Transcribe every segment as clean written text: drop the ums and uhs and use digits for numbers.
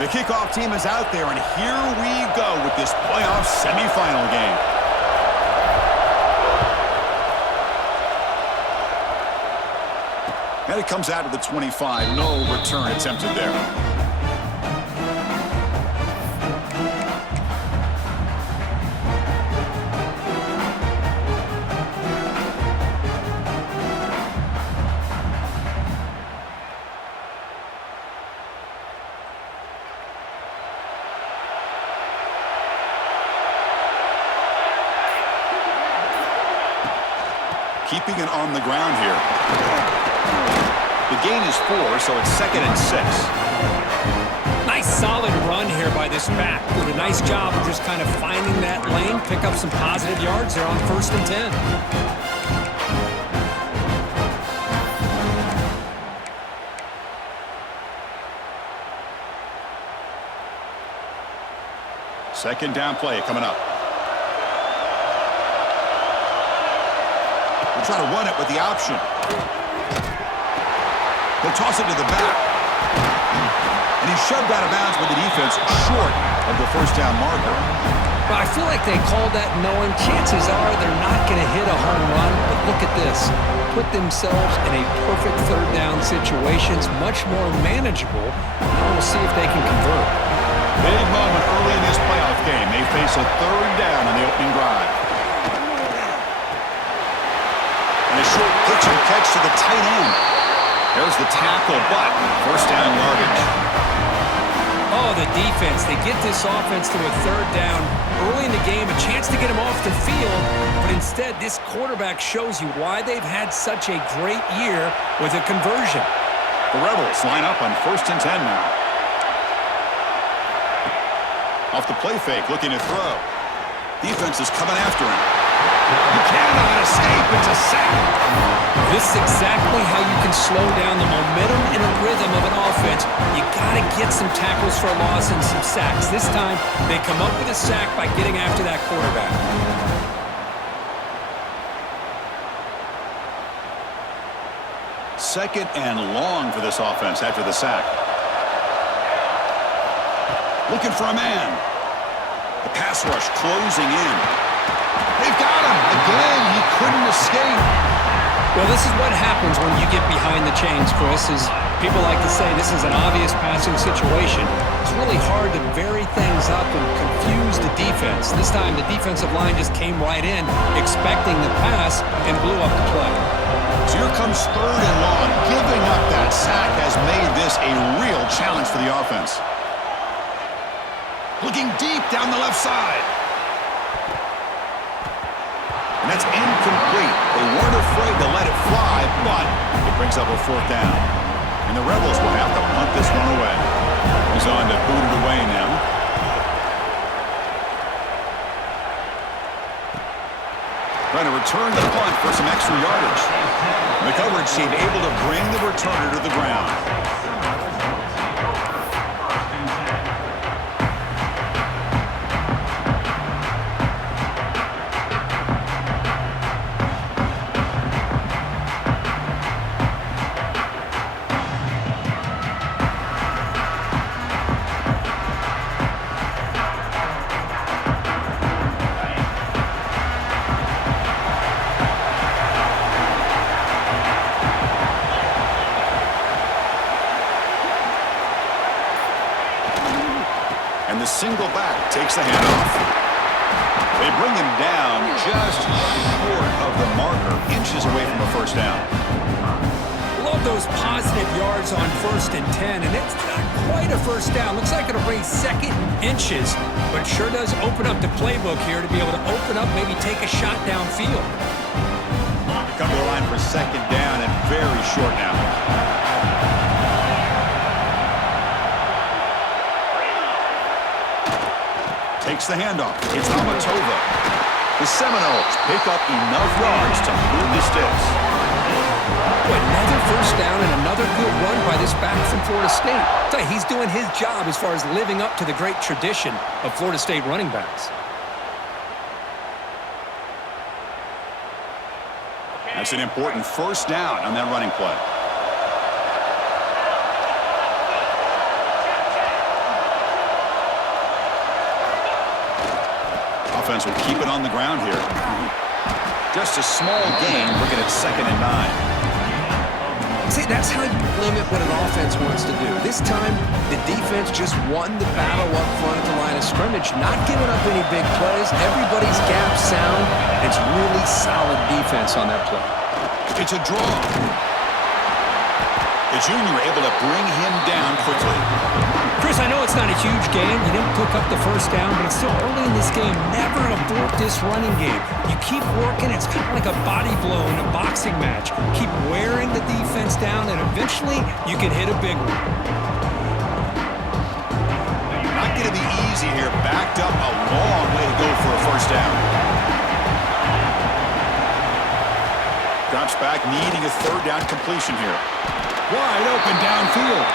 The kickoff team is out there, and here we go with this playoff semifinal game. And it comes out of the 25. No return attempted there. Keeping it on the ground here. The gain is 4, so it's 2nd and 6. Nice solid run here by this back. Did a nice job of just kind of finding that lane, pick up some positive yards there on 1st and 10. Second down play coming up. We'll try to run it with the option. He'll toss it to the back. And he's shoved out of bounds with the defense short of the first down marker. Well, I feel like they called that knowing chances are they're not going to hit a home run. But look at this. Put themselves in a perfect 3rd down situation. It's much more manageable. Now we'll see if they can convert. Big moment early in this playoff game. They face a 3rd down on the opening drive. And a short pitch and catch to the tight end. There's the tackle, but 1st down yardage. Oh, the defense. They get this offense to a 3rd down early in the game, a chance to get him off the field, but instead this quarterback shows you why they've had such a great year with a conversion. The Rebels line up on 1st and 10 now. Off the play fake, looking to throw. Defense is coming after him. You cannot escape. It's a sack. This is exactly how you can slow down the momentum and a rhythm of an offense. You got to get some tackles for a loss and some sacks. This time, they come up with a sack by getting after that quarterback. Second and long for this offense after the sack. Looking for a man. The pass rush closing in. They've got him. Again, he couldn't escape. Well, this is what happens when you get behind the chains, Chris. Is people like to say this is an obvious passing situation. It's really hard to vary things up and confuse the defense. This time, the defensive line just came right in, expecting the pass, and blew up the play. So here comes 3rd and long. Giving up that sack has made this a real challenge for the offense. Looking deep down the left side. And that's incomplete. They weren't afraid to let it fly, but it brings up a 4th down. And the Rebels will have to punt this one away. He's on to boot it away now. Trying to return the punt for some extra yardage. The coverage team able to bring the returner to the ground. The single back takes the handoff. They bring him down just short of the marker, inches away from a 1st down. Love those positive yards on 1st and 10, and it's not quite a 1st down. Looks like it'll bring 2nd inches, but sure does open up the playbook here to be able to open up, maybe take a shot downfield. They come to the line for 2nd down and very short now. Takes the handoff. It's Amatova. The Seminoles pick up enough yards to move the sticks. Another 1st down and another good run by this back from Florida State. I tell you, he's doing his job as far as living up to the great tradition of Florida State running backs. That's an important 1st down on that running play. offense will keep it on the ground here. Just a small gain, looking at 2nd and 9. See, that's how you limit what an offense wants to do. This time, the defense just won the battle up front at the line of scrimmage, not giving up any big plays. Everybody's gap sound. It's really solid defense on that play. It's a draw. The junior able to bring him down quickly. Chris, I know it's not a huge game. You didn't pick up the first down, but it's still early in this game. Never abort this running game. You keep working. It's kind of like a body blow in a boxing match. Keep wearing the defense down, and eventually you can hit a big one. Not going to be easy here. Backed up a long way to go for a first down. Drops back, needing a 3rd down completion here. Wide open downfield.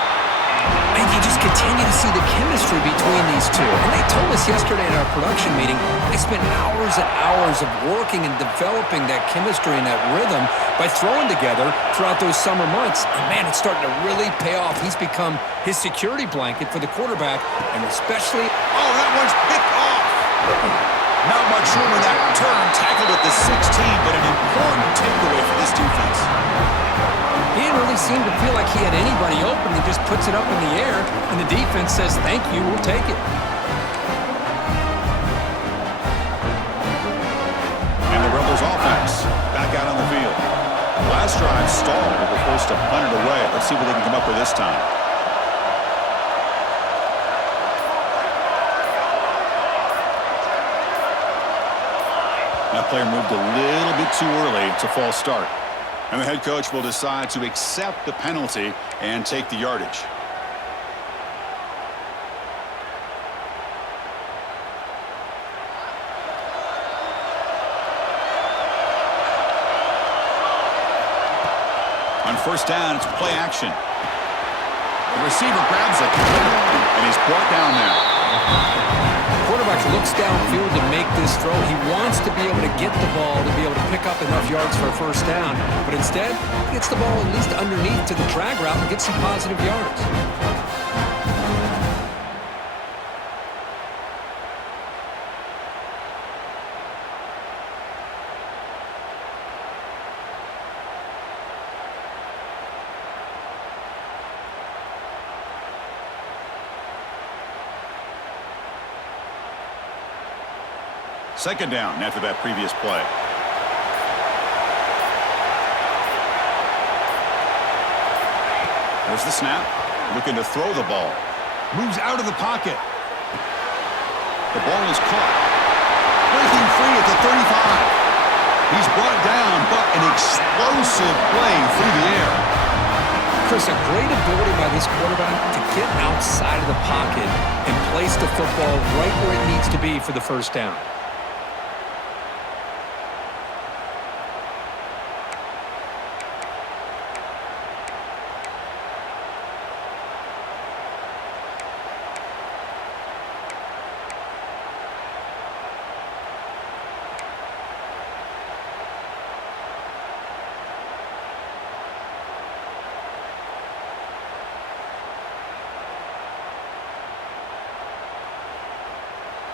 And you just continue to see the chemistry between these two. And they told us yesterday in our production meeting, they spent hours and hours of working and developing that chemistry and that rhythm by throwing together throughout those summer months. And man, it's starting to really pay off. He's become his security blanket for the quarterback, and especially... Oh, that one's picked off. Not much room in that return. Tackled at the 16, but an important takeaway for this defense. He didn't really seem to feel like he had anybody open. He just puts it up in the air, and the defense says, thank you, we'll take it. And the Rebels offense back out on the field. Last drive stalled. They were forced to punt it away. Let's see what they can come up with this time. That player moved a little bit too early. It's a false start. And the head coach will decide to accept the penalty and take the yardage. On first down, it's play action. The receiver grabs it, and he's brought down there. Quarterback looks downfield to make this throw. He wants to be able to get the ball to be able to pick up enough yards for a first down. But instead, he gets the ball at least underneath to the drag route and gets some positive yards. Second down after that previous play. There's the snap. Looking to throw the ball. Moves out of the pocket. The ball is caught. Breaking free at the 35. He's brought down, but an explosive play through the air. Chris, a great ability by this quarterback to get outside of the pocket and place the football right where it needs to be for the first down.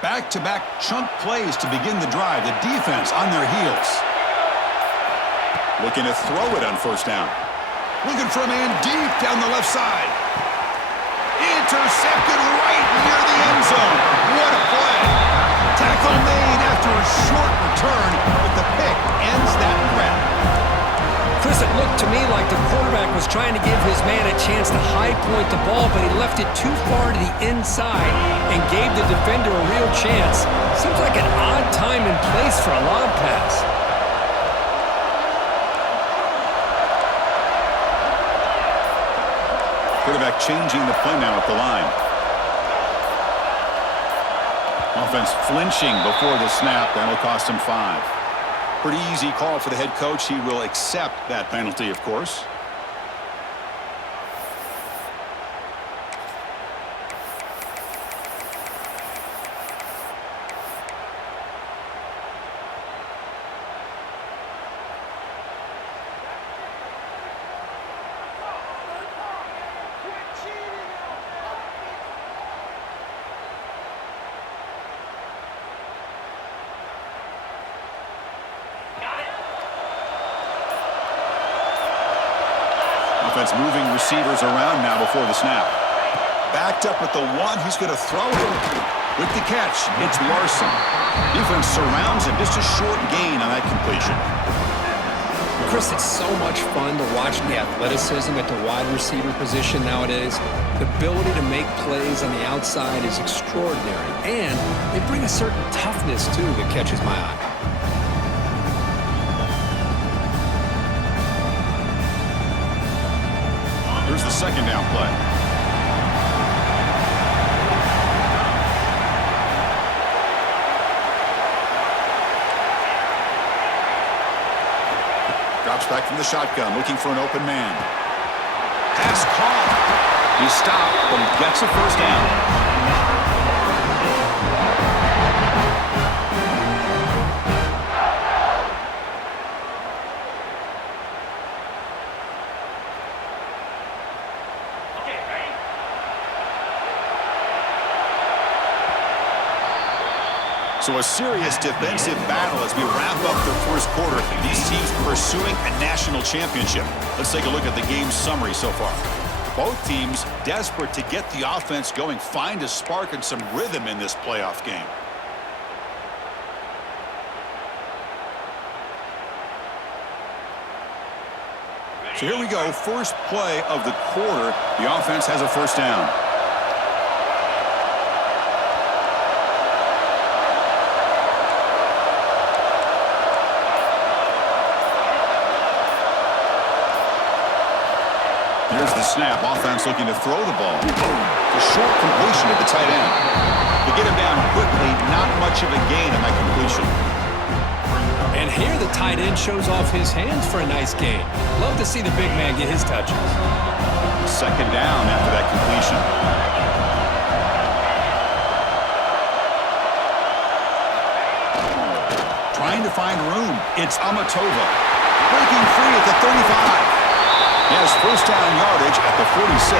Back-to-back chunk plays to begin the drive. The defense on their heels. Looking to throw it on first down. Looking for a man deep down the left side. Intercepted right near the end zone. What a play. Tackle made after a short return, but the pick ends that threat. Chris, it looked to me like the quarterback was trying to give his man a chance to high point the ball, but he left it too far to the inside and gave the defender a real chance. Seems like an odd time and place for a lob pass. Quarterback changing the play now at the line. Offense flinching before the snap. That'll cost him 5. Pretty easy call for the head coach. He will accept that penalty, of course. Offense moving receivers around now before the snap. Backed up with the one, he's going to throw it. With the catch, it's Larson. Defense surrounds him, just a short gain on that completion. Chris, it's so much fun to watch the athleticism at the wide receiver position nowadays. The ability to make plays on the outside is extraordinary, and they bring a certain toughness, too, that catches my eye. Here's the second down play. Drops back from the shotgun, looking for an open man. Pass caught. He's stopped, but he gets a first down. So a serious defensive battle as we wrap up the first quarter. These teams pursuing a national championship. Let's take a look at the game summary so far. Both teams desperate to get the offense going, find a spark and some rhythm in this playoff game. So here we go, first play of the quarter. The offense has a first down. Here's the snap. Offense looking to throw the ball. A short completion at the tight end. To get him down quickly, not much of a gain on that completion. And here the tight end shows off his hands for a nice gain. Love to see the big man get his touches. Second down after that completion. Trying to find room. It's Amatova. Breaking free at the 35. He has first down yardage at the 46.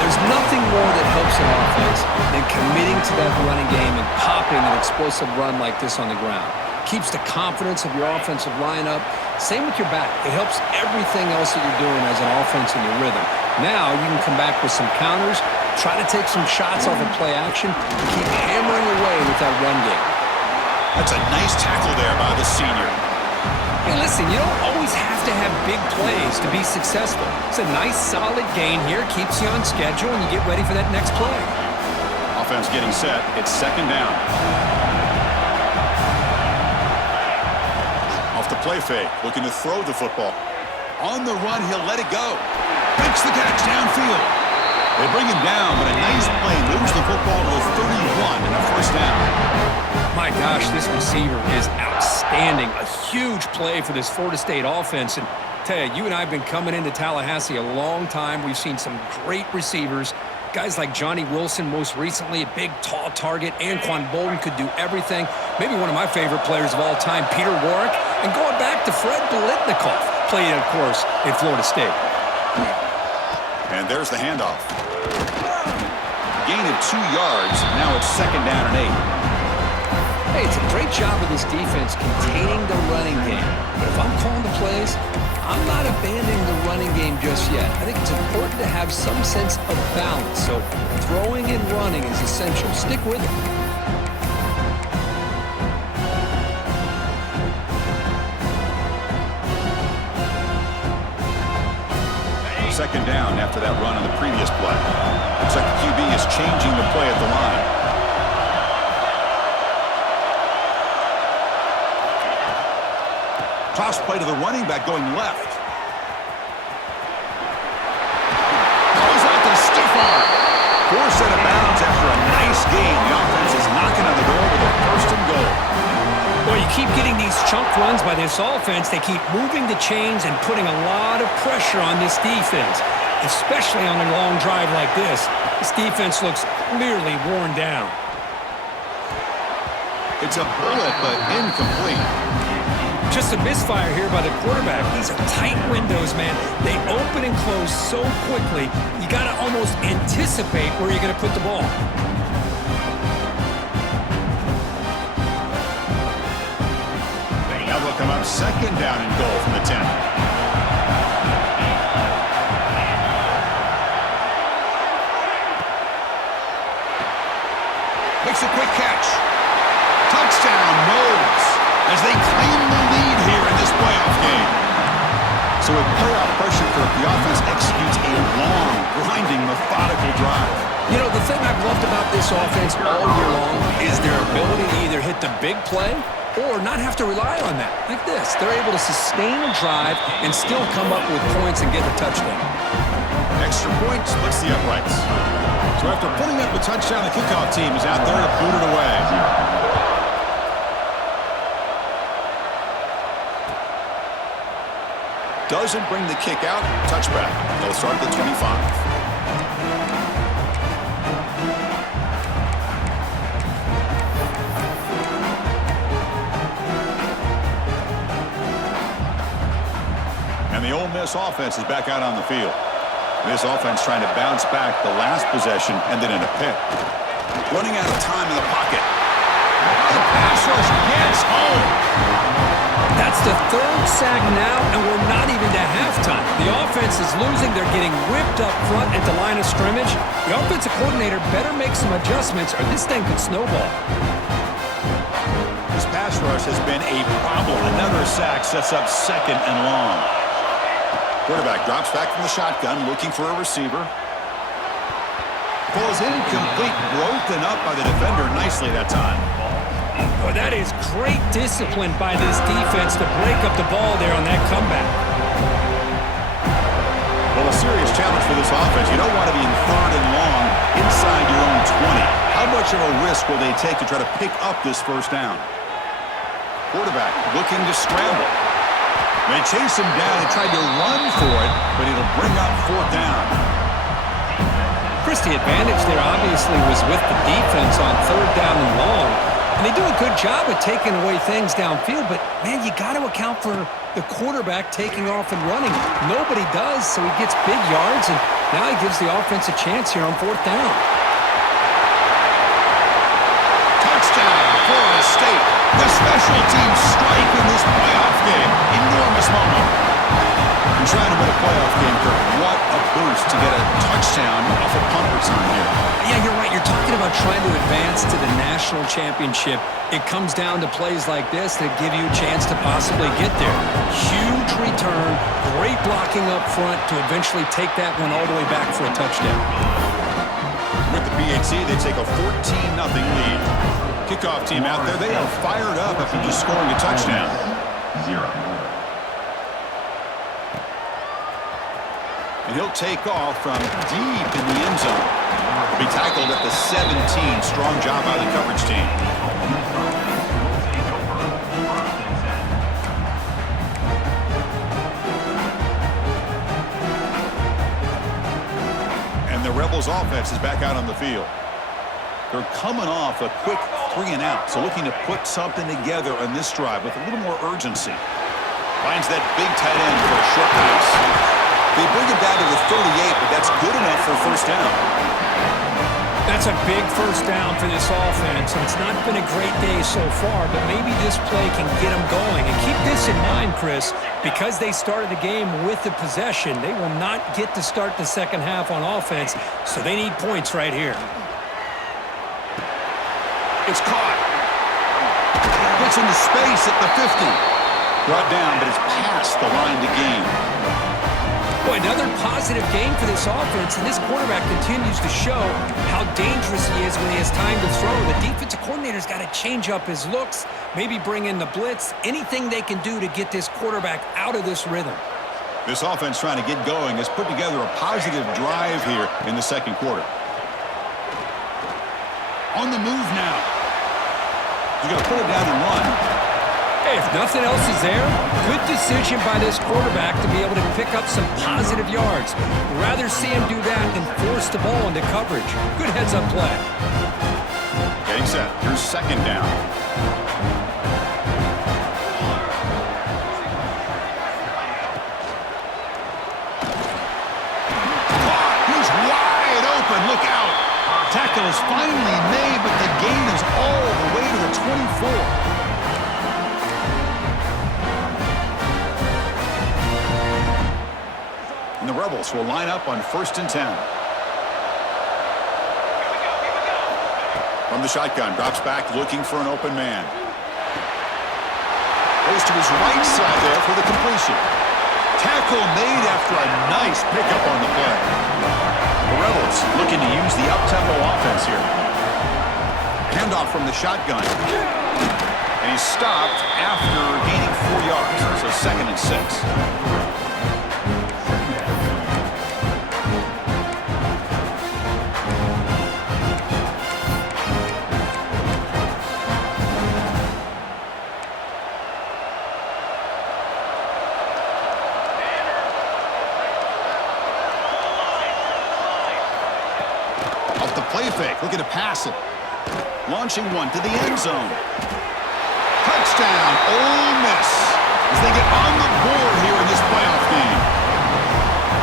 There's nothing more that helps an offense than committing to that running game and popping an explosive run like this on the ground. Keeps the confidence of your offensive lineup. Same with your back. It helps everything else that you're doing as an offense in your rhythm. Now you can come back with some counters, try to take some shots off of play action, and keep hammering away with that run game. That's a nice tackle there by the senior. Hey, listen, you don't always have to have big plays to be successful. It's a nice, solid gain here. Keeps you on schedule, and you get ready for that next play. Offense getting set. It's second down. Off the play fake, looking to throw the football. On the run, he'll let it go. Makes the catch downfield. They bring him down, but a nice play moves the football to the 31 and a first down. My gosh, this receiver is outstanding. A huge play for this Florida State offense. And tell you and I have been coming into Tallahassee a long time. We've seen some great receivers. Guys like Johnny Wilson, most recently, a big, tall target. Anquan Bolden could do everything. Maybe one of my favorite players of all time, Peter Warrick. And going back to Fred Biletnikoff, played, of course, in Florida State. And there's the handoff. Gain of 2 yards. Now it's second down and 8. Hey, it's a great job of this defense containing the running game. But if I'm calling the plays, I'm not abandoning the running game just yet. I think it's important to have some sense of balance. So throwing and running is essential. Stick with it. Second down after that run on the previous play. Looks like the QB is changing the play at the line. Toss play to the running back going left. Goes out to stiff arm. Forced out of bounds after a nice game. The offense is knocking on the door with a first and goal. Well, you keep getting these chunk runs by this offense. They keep moving the chains and putting a lot of pressure on this defense, especially on a long drive like this. This defense looks clearly worn down. It's a bullet, but incomplete. Just a misfire here by the quarterback. These are tight windows, man. They open and close so quickly, you got to almost anticipate where you're going to put the ball. Now they'll come up second down and goal from the 10. Quick catch. Touchdown, Noles, as they claim the lead here in this playoff game. So with playoff pressure, Kirk, the offense executes a long, grinding, methodical drive. You know, the thing I've loved about this offense all year long is their ability to either hit the big play or not have to rely on that. Like this, they're able to sustain a drive and still come up with points and get the touchdown. Extra point splits the uprights. So after putting up a touchdown, the kickoff team is out there to boot it away. Doesn't bring the kick out. Touchback. They'll start at the 25. And the Ole Miss offense is back out on the field. This offense trying to bounce back the last possession and then in a pick. Running out of time in the pocket. The pass rush gets home. That's the third sack now, and we're not even to halftime. The offense is losing. They're getting whipped up front at the line of scrimmage. The offensive coordinator better make some adjustments or this thing could snowball. This pass rush has been a problem. Another sack sets up second and long. Quarterback drops back from the shotgun, looking for a receiver. Ball is incomplete, broken up by the defender nicely that time. Boy, that is great discipline by this defense to break up the ball there on that comeback. Well, a serious challenge for this offense. You don't want to be in third and long inside your own 20. How much of a risk will they take to try to pick up this first down? Quarterback looking to scramble. They chase him down and tried to run for it, but it'll bring up fourth down. Chris, the advantage there obviously was with the defense on third down and long. And they do a good job of taking away things downfield, but, man, you got to account for the quarterback taking off and running. Nobody does, so he gets big yards, and now he gives the offense a chance here on fourth down. Touchdown, Florida State. The special teams strike in this playoff game. Enormous moment. You're trying to win a playoff game, Kirk. What a boost to get a touchdown off a punt return here. Yeah, you're right. You're talking about trying to advance to the national championship. It comes down to plays like this that give you a chance to possibly get there. Huge return, great blocking up front to eventually take that one all the way back for a touchdown. With the PHC, they take a 14-0 lead. Kickoff team out there, they are fired up after just scoring a touchdown. And he'll take off from deep in the end zone. He'll be tackled at the 17. Strong job by the coverage team. And the Rebels offense is back out on the field. They're coming off a quick 3 and out, so looking to put something together on this drive with a little more urgency. Finds that big tight end for a short pass. They bring it down to the 38, but that's good enough for a first down. That's a big first down for this offense, and it's not been a great day so far, but maybe this play can get them going. And keep this in mind, Chris, because they started the game with the possession, they will not get to start the second half on offense, so they need points right here. It's caught. Gets into space at the 50. Brought down, but it's past the line to gain. Boy, another positive game for this offense, and this quarterback continues to show how dangerous he is when he has time to throw. The defensive coordinator's got to change up his looks, maybe bring in the blitz, anything they can do to get this quarterback out of this rhythm. This offense trying to get going has put together a positive drive here in the second quarter. On the move now. He's going to put it down and run. Hey, if nothing else is there, good decision by this quarterback to be able to pick up some positive yards. Rather see him do that than force the ball into coverage. Good heads-up play. Getting set. Here's second down. He's wide open. Look out. Tackle is finally made, but the gain is all the way to the 24. And the Rebels will line up on 1st and 10. From the shotgun, drops back looking for an open man. Goes to his right side there for the completion. Tackle made after a nice pickup on the play. The Rebels looking to use the up-tempo offense here. Handoff from the shotgun. And he's stopped after gaining 4 yards, so 2nd and 6. Play fake, looking to pass it. Launching one to the end zone. Touchdown, Ole Miss, as they get on the board here in this playoff game.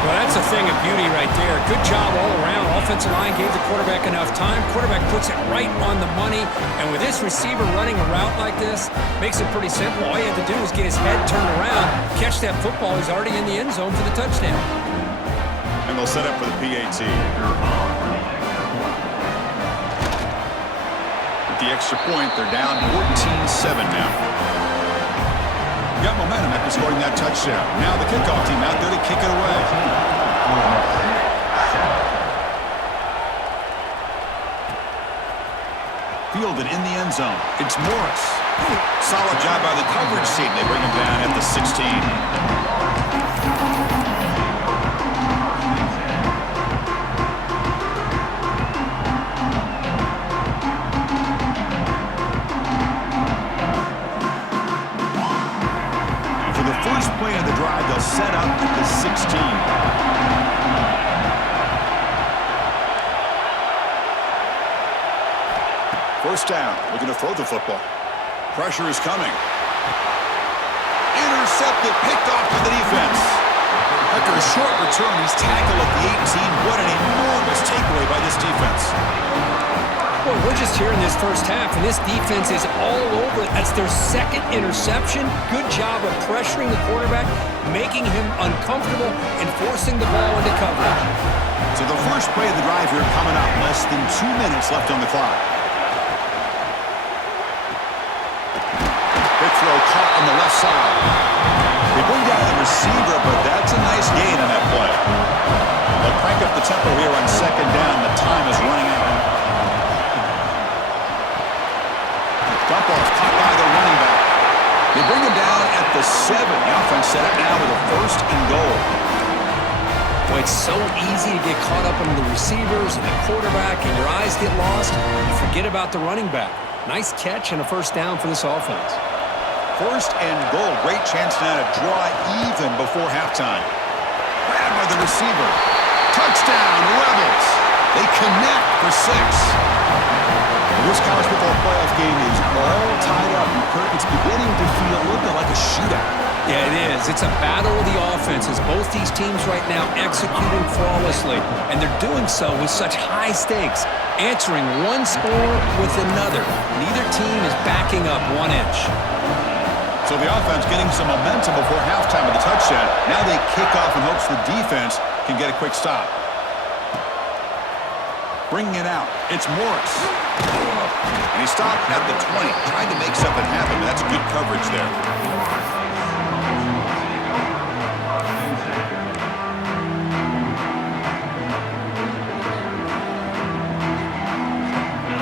Well, that's a thing of beauty right there. Good job all around. Offensive line gave the quarterback enough time. Quarterback puts it right on the money. And with this receiver running a route like this, makes it pretty simple. All you have to do is get his head turned around, catch that football. He's already in the end zone for the touchdown. And they'll set up for the PAT. The extra point, they're down 14-7 now. Got momentum after scoring that touchdown. Now the kickoff team out there to kick it away. Fielded in the end zone. It's Morris. Solid job by the coverage team. They bring him down at the 16. Play of the drive, they'll set up at the 16. First down, looking to throw the football. Pressure is coming. Intercepted, picked off by the defense. After a short return, he's tackled at the 18. What an enormous takeaway by this defense. Well, we're just here in this first half, and this defense is all over. That's their 2nd interception. Good job of pressuring the quarterback, making him uncomfortable, and forcing the ball into coverage. So the first play of the drive here coming up. Less than 2 minutes left on the clock. Big throw caught on the left side. They bring down the receiver, but that's a nice gain on that play. They'll crank up the tempo here on 2nd down. The time is running out. Dump off caught by the running back. They bring him down at the 7. The offense set up now with a 1st and goal. Boy, it's so easy to get caught up in the receivers and the quarterback, and your eyes get lost. You forget about the running back. Nice catch and a 1st down for this offense. 1st and goal. Great chance now to draw even before halftime. Grabbed by the receiver. Touchdown, Rebels. They connect for 6. This college football playoff game is all tied up. It's beginning to feel a little bit like a shootout. Yeah, it is. It's a battle of the offenses. Both these teams right now executing flawlessly, and they're doing so with such high stakes, answering one score with another. Neither team is backing up 1 inch. So the offense getting some momentum before halftime with the touchdown. Now they kick off in hopes the defense can get a quick stop. Bringing it out, it's Morris. And he stopped at the 20, trying to make something happen, but that's good coverage there.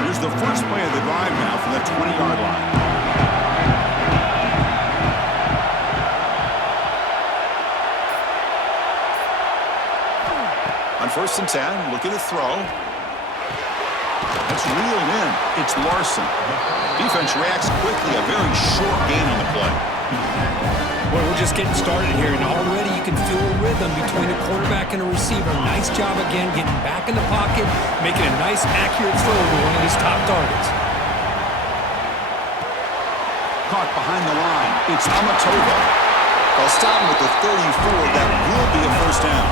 Here's the first play of the drive now from the 20-yard line. On 1st and 10, looking to throw. That's reeled in. It's Larson. Defense reacts quickly. A very short gain on the play. Well, we're just getting started here, and already you can feel a rhythm between a quarterback and a receiver. Nice job again getting back in the pocket, making a nice, accurate throw to one of his top targets. Caught behind the line. It's Amatova. They'll stop him at the 34. That will be a 1st down.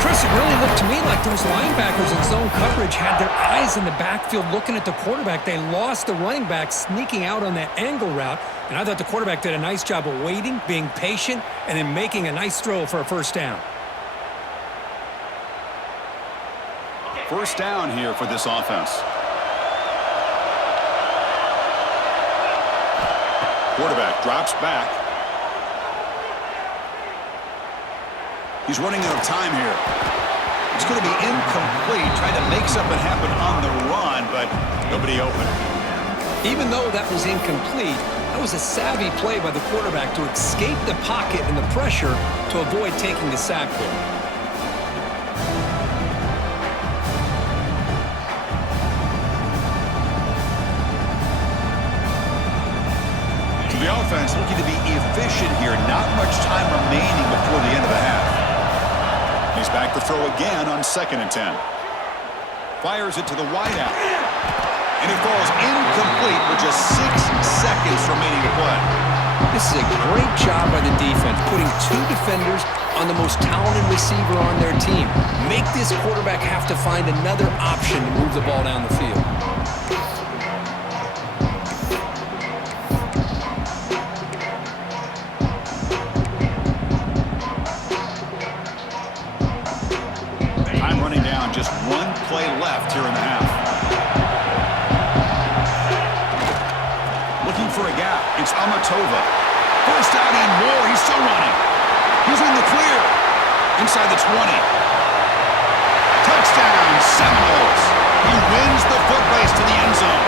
Chris, it really looked to me like those linebackers in zone coverage had their eyes in the backfield looking at the quarterback. They lost the running back sneaking out on that angle route, and I thought the quarterback did a nice job of waiting, being patient, and then making a nice throw for a 1st down. 1st down here for this offense. Quarterback drops back. He's running out of time here. It's going to be incomplete, trying to make something happen on the run, but nobody open. Even though that was incomplete, that was a savvy play by the quarterback to escape the pocket and the pressure to avoid taking the sack there. The offense looking to be efficient here. Not much time remaining before the end of the half. He's back to throw again on 2nd and 10. Fires it to the wideout. And it falls incomplete with just 6 seconds remaining to play. This is a great job by the defense, putting 2 defenders on the most talented receiver on their team. Make this quarterback have to find another option to move the ball down the field. Just 1 play left here in the half. Looking for a gap. It's Amatova. First down and more. He's still running. He's in the clear. Inside the 20. Touchdown, Seminoles. He wins the foot race to the end zone.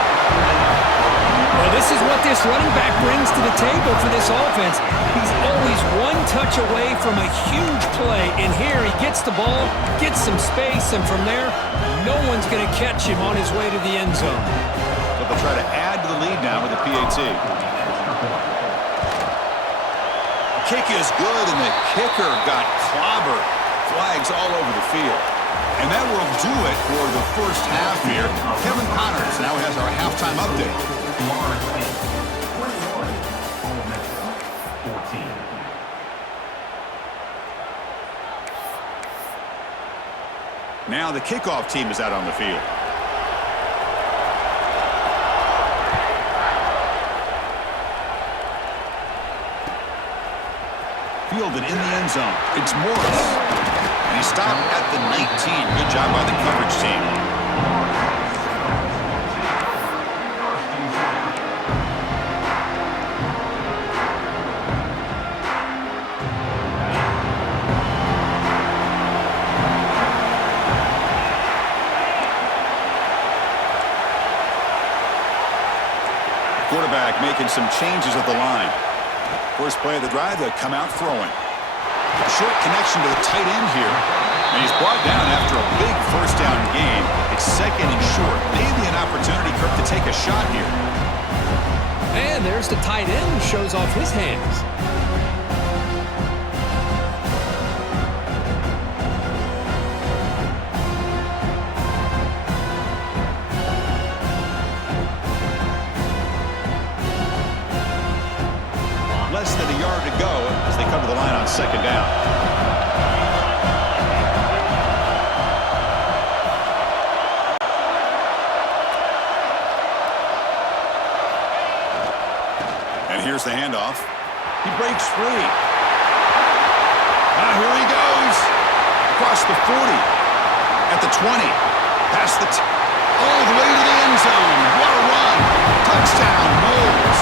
Well, this is what this running back brings to the table for this offense. He's always 1 touch away from a huge play, and here he gets the ball, gets some space, and from there, no one's going to catch him on his way to the end zone. But they'll try to add to the lead now with the PAT. Kick is good, and the kicker got clobbered. Flags all over the field. And that will do it for the first half here. Kevin Connors now has our halftime update. Now the kickoff team is out on the field. Fielded in the end zone. It's Morris. And he stopped at the 19. Good job by the coverage team. Quarterback making some changes at the line. First play of the drive, they'll come out throwing. A short connection to the tight end here. And he's brought down after a big first down gain. It's 2nd and short. Maybe an opportunity for him to take a shot here. And there's the tight end who shows off his hands. Less than a yard to go as they come to the line on 2nd down. And here's the handoff. He breaks free. Now here he goes. Across the 40. At the 20. Past the all the way to the end zone. What a run. Touchdown, Knowles.